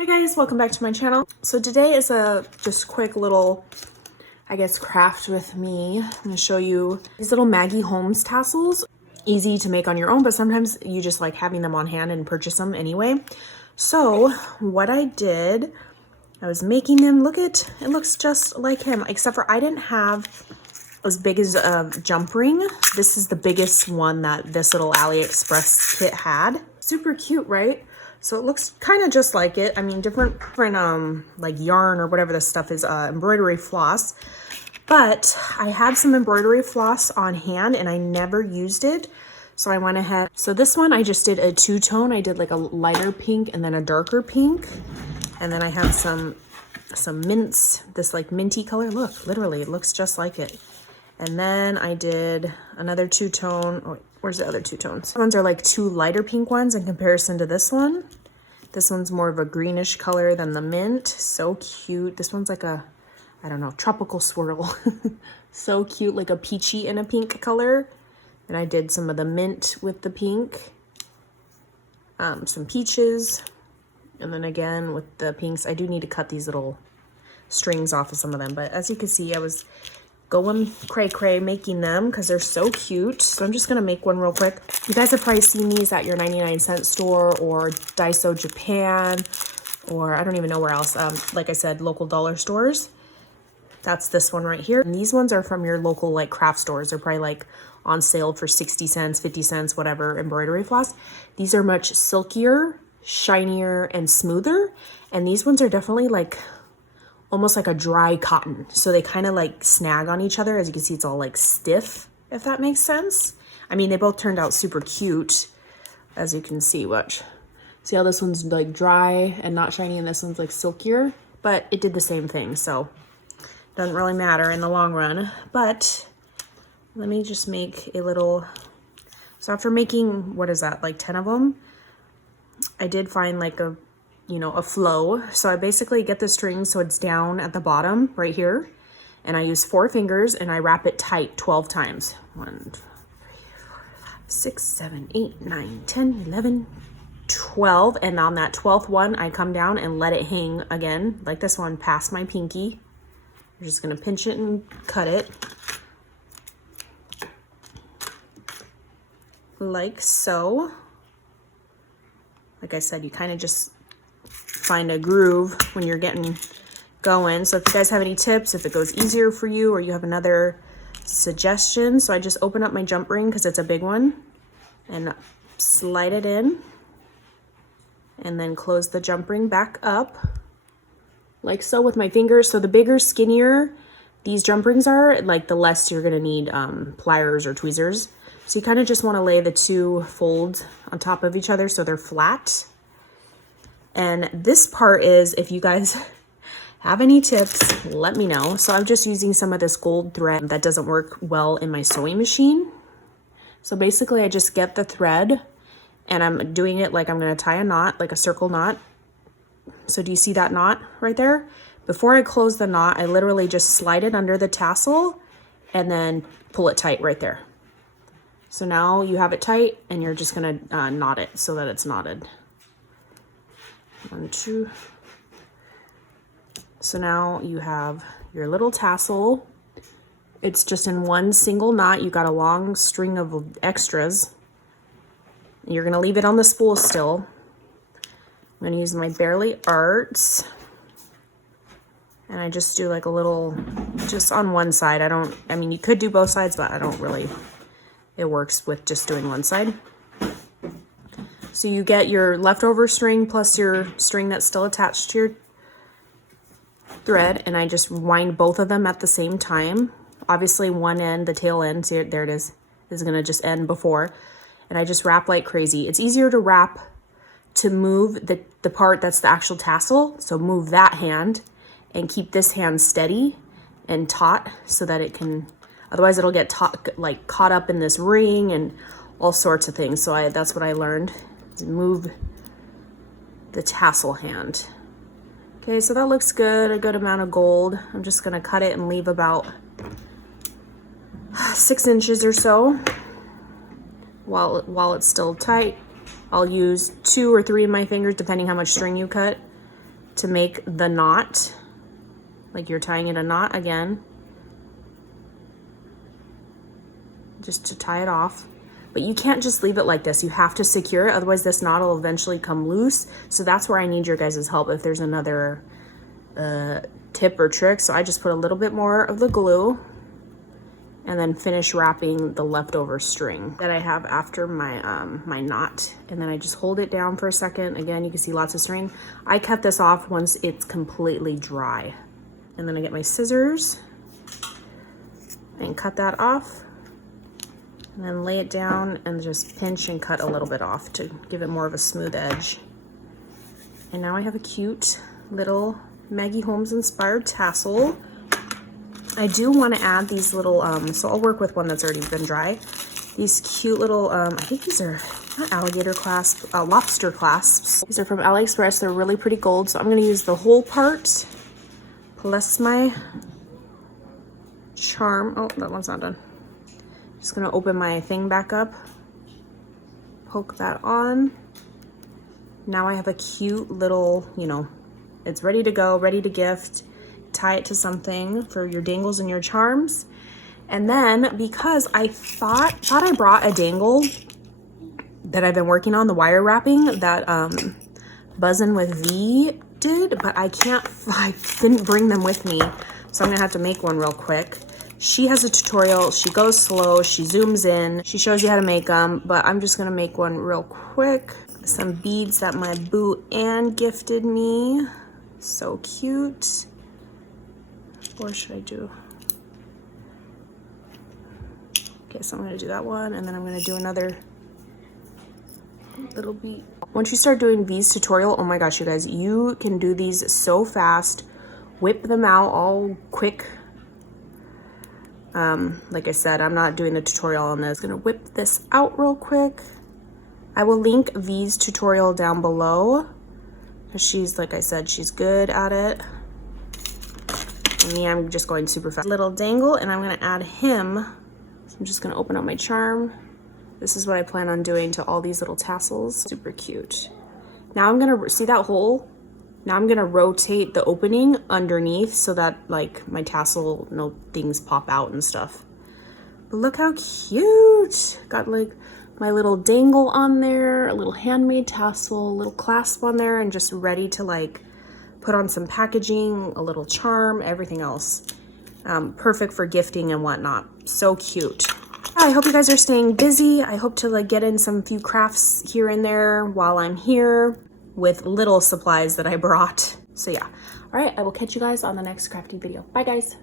Hi guys, welcome back to my channel. So today is a just quick little, I guess, craft with me. I'm gonna show you these little Maggie Holmes tassels. Easy to make on your own, but sometimes you just like having them on hand and purchase them anyway. So what I did, I was making them, look at, it looks just like him, except for I didn't have as big as a jump ring. This is the biggest one that this little AliExpress kit had. Super cute, right? So it looks kind of just like it. I mean, different like yarn or whatever this stuff is, embroidery floss. But I had some embroidery floss on hand and I never used it. So I went ahead. So this one, I just did a two-tone. I did like a lighter pink and then a darker pink. And then I have some mints, this like minty color. Look, literally, it looks just like it. And then I did another two-tone. Oh, where's the other two tones? These ones are like two lighter pink ones in comparison to this one. This one's more of a greenish color than the mint. So cute. This one's like a, I don't know, tropical swirl. So cute, like a peachy and a pink color. And I did some of the mint with the pink. Some peaches. And then again with the pinks, I do need to cut these little strings off of some of them. But as you can see, I was going cray-cray making them because they're so cute. So I'm just gonna make one real quick. You guys have probably seen these at your 99-cent store or Daiso Japan, or I don't even know where else. Like I said, local dollar stores. That's this one right here. And these ones are from your local like craft stores. They're probably like on sale for 60 cents, 50 cents, whatever, embroidery floss. These are much silkier, shinier, and smoother. And these ones are definitely like almost like a dry cotton. So they kind of like snag on each other. As you can see, it's all like stiff, if that makes sense. I mean, they both turned out super cute. As you can see, watch. See how this one's like dry and not shiny and this one's like silkier, but it did the same thing. So doesn't really matter in the long run, but let me just make a little, so after making, what is that, like 10 of them, I did find like a, you know, a flow. So I basically get the string so it's down at the bottom right here. And I use 4 fingers and I wrap it tight 12 times. 1, 2, 3, 4, 5, 6, 7, 8, 9, 10, 11, 12. And on that 12th one, I come down and let it hang again, like this one, past my pinky. I'm just gonna pinch it and cut it. Like so. Like I said, you kind of just find a groove when you're getting going. So if you guys have any tips, if it goes easier for you or you have another suggestion. So I just open up my jump ring because it's a big one and slide it in and then close the jump ring back up like so with my fingers. So the bigger, skinnier these jump rings are, like the less you're gonna need pliers or tweezers. So you kind of just want to lay the 2 folds on top of each other so they're flat. And this part is, if you guys have any tips, let me know. So I'm just using some of this gold thread that doesn't work well in my sewing machine. So basically I just get the thread and I'm doing it like I'm gonna tie a knot, like a circle knot. So do you see that knot right there? Before I close the knot, I literally just slide it under the tassel and then pull it tight right there. So now you have it tight and you're just gonna knot it so that it's knotted. 1, 2. So now you have your little tassel. It's just in one single knot. You got a long string of extras. You're gonna leave it on the spool still. I'm gonna use my Barely Arts. And I just do like a little, just on one side. I mean, you could do both sides, but I don't really, it works with just doing one side. So you get your leftover string plus your string that's still attached to your thread, and I just wind both of them at the same time. Obviously one end, the tail end, see, there it is gonna just end before. And I just wrap like crazy. It's easier to wrap to move the part that's the actual tassel. So move that hand and keep this hand steady and taut so that it can, otherwise it'll get like caught up in this ring and all sorts of things. So that's what I learned. Move the tassel hand. Okay, so that looks good, a good amount of gold. I'm just gonna cut it and leave about 6 inches or so while it's still tight. I'll use 2 or 3 of my fingers depending how much string you cut to make the knot, like you're tying it a knot again, just to tie it off. But you can't just leave it like this. You have to secure it, otherwise this knot will eventually come loose. So that's where I need your guys' help if there's another tip or trick. So I just put a little bit more of the glue and then finish wrapping the leftover string that I have after my my knot. And then I just hold it down for a second. Again, you can see lots of string. I cut this off once it's completely dry. And then I get my scissors and cut that off. And then lay it down and just pinch and cut a little bit off to give it more of a smooth edge. And now I have a cute little Maggie Holmes inspired tassel. I do want to add these little, so I'll work with one that's already been dry. These cute little, I think these are not alligator clasps, lobster clasps. These are from AliExpress. They're really pretty gold. So I'm going to use the whole part plus my charm. Oh, that one's not done. Just gonna open my thing back up, poke that on. Now I have a cute little, you know, it's ready to go, ready to gift. Tie it to something for your dangles and your charms. And then because I thought I brought a dangle that I've been working on, the wire wrapping that Buzzin' with V did, but I didn't bring them with me. So I'm gonna have to make one real quick. She has a tutorial, she goes slow, she zooms in, she shows you how to make them, but I'm just gonna make one real quick. Some beads that my boo Ann gifted me. So cute. What should I do? Okay, so I'm gonna do that one, and then I'm gonna do another little bead. Once you start doing V's tutorial, oh my gosh, you guys, you can do these so fast. Whip them out all quick. Like I said, I'm not doing the tutorial on this. I'm gonna whip this out real quick. I will link V's tutorial down below. She's, like I said, she's good at it. And me, I'm just going super fast. Little dangle, and I'm gonna add him. So I'm just gonna open up my charm. This is what I plan on doing to all these little tassels. Super cute. Now I'm gonna, see that hole? Now I'm gonna rotate the opening underneath so that like my tassel, no things pop out and stuff. But look how cute. Got like my little dangle on there, a little handmade tassel, a little clasp on there, and just ready to like put on some packaging, a little charm, everything else. Perfect for gifting and whatnot. So cute. I hope you guys are staying busy. I hope to like get in some few crafts here and there while I'm here with little supplies that I brought. So yeah. All right, I will catch you guys on the next crafty video. Bye guys.